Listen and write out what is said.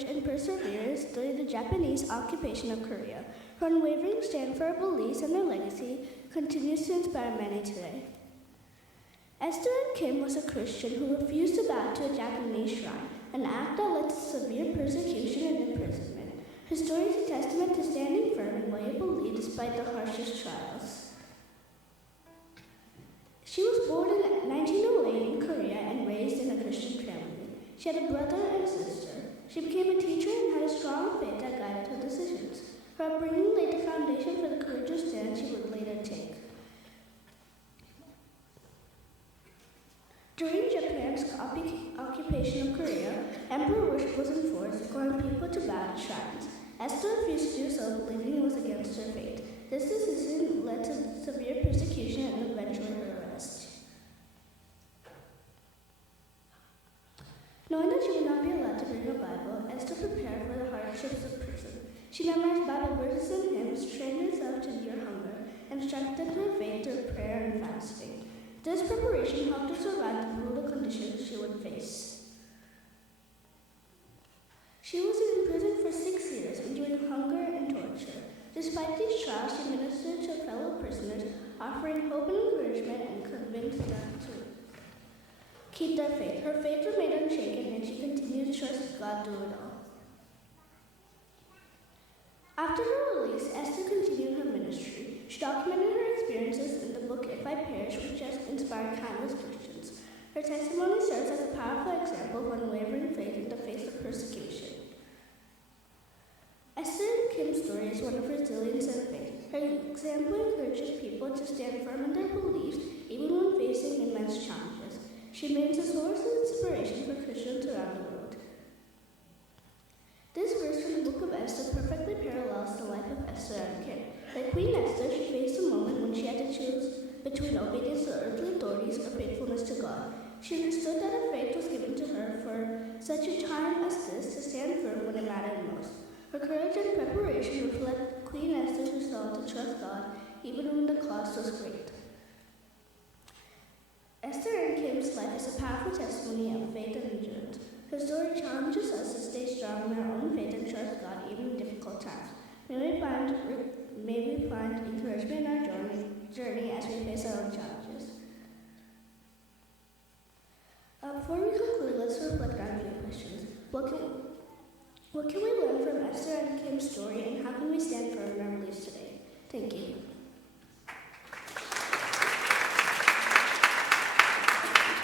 courage and perseverance during the Japanese occupation of Korea. Her unwavering stand for her beliefs and their legacy continues to inspire many today. Esther N. Kim was a Christian who refused to bow to a Japanese shrine, an act that led to severe persecution and imprisonment. Her story is a testament to standing firm in what you believe despite the harshest trials. She was born in 1908 in Korea and raised in a Christian family. She had a brother and sister. She became a teacher and had a strong faith that guided her decisions. Her upbringing laid the foundation for the courageous stand she would later take. During Japan's occupation of Korea, emperor worship was enforced, requiring people to bow to shrines. Esther refused to do so, believing it was against her faith. This decision led to severe persecution and eventually her arrest. Knowing that she would not be allowed to bring a Bible, Esther prepared for the hardships of prison. She memorized Bible verses and hymns, trained herself to endure hunger, and strengthened her faith through prayer and fasting. This preparation helped her survive the brutal conditions she would face. She was in prison for 6 years, enduring hunger and torture. Despite these trials, she ministered to fellow prisoners, offering hope and encouragement and convinced them to keep their faith. Her faith remained unshaken, and she continued to trust God through it all. After her release, Esther continued her ministry. She documented her experiences in the book If I Perish, which has inspired countless Christians. Her testimony serves as a powerful example of unwavering faith in the face of persecution. Esther Kim's story is one of resilience and faith. Her example encourages people to stand firm in their beliefs even when facing immense challenges. She remains a source of inspiration for Christians around the world. This verse from the book of Esther perfectly parallels the life of Esther and Kim. Like Queen Esther, she faced a moment when she had to choose between obedience to earthly authorities or faithfulness to God. She understood that her faith was given to her for such a time as this to stand firm when it mattered most. Her courage and preparation reflect Queen Esther's resolve to trust God even when the cost was great. Esther and Kim's life is a powerful testimony of faith and endurance. Her story challenges us to stay strong in our own faith and trust God even in difficult times. May we find encouragement in our journey as we face our own challenges. Before we conclude, let's reflect on a few questions. What can we learn from Esther and Kim's story, and how can we stand firm in our beliefs today? Thank you.